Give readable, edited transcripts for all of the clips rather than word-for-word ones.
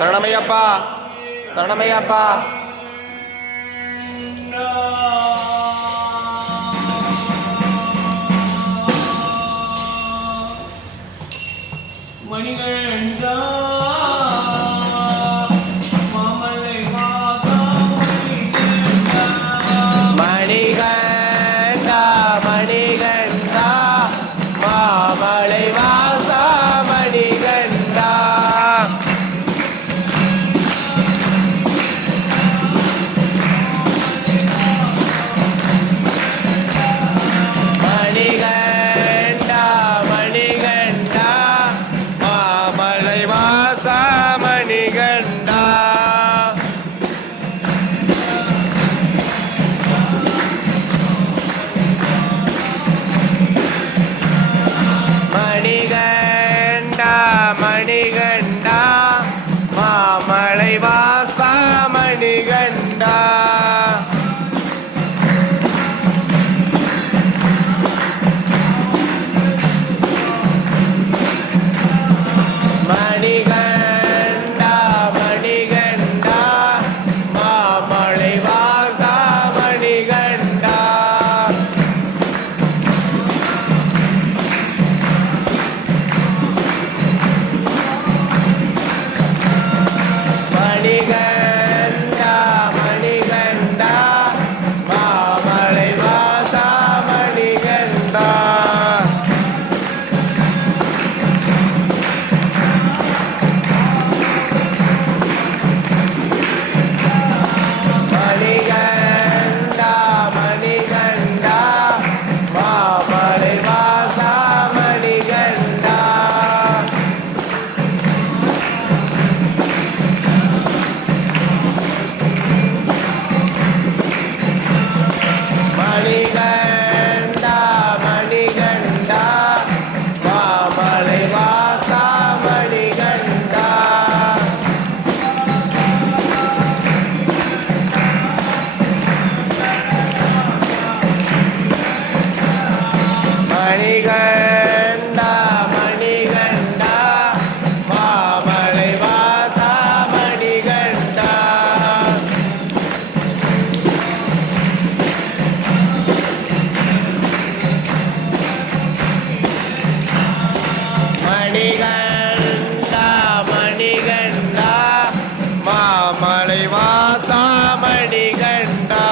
சரணமையப்பா சரணமையப்பா. மணிகண்டா மணிகண்டா மணிகண்டா மாமலை வாசா மணிகண்டா. மணிகண்டா மணிகண்டா மாமலை வாசா மணிகண்டா. மணிகண்டா மணிகண்டா மாமலை வாசா மணிகண்டா. மணிகண்டா மணிகண்டா மாமலை வாசா மணிகண்டா. மணிகண்டா மணிகண்டா மாமலை வாசா மணிகண்டா. மணிகண்டா மணிகண்டா மாமலை வாசா மணிகண்டா. மணிகண்டா மணிகண்டா மாமலை வாசா மணிகண்டா. மணிகண்டா மணிகண்டா மாமலை வாசா மணிகண்டா. மணிகண்டா மணிகண்டா மாமலை வாசா மணிகண்டா.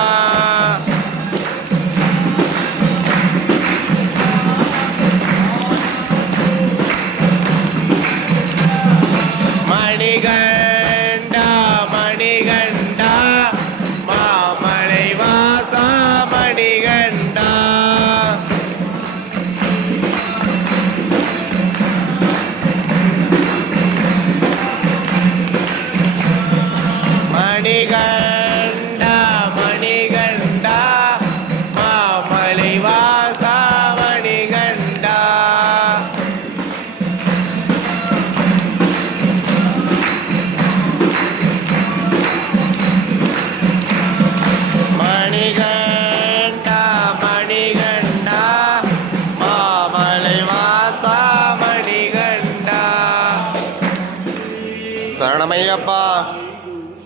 மணிகண்டா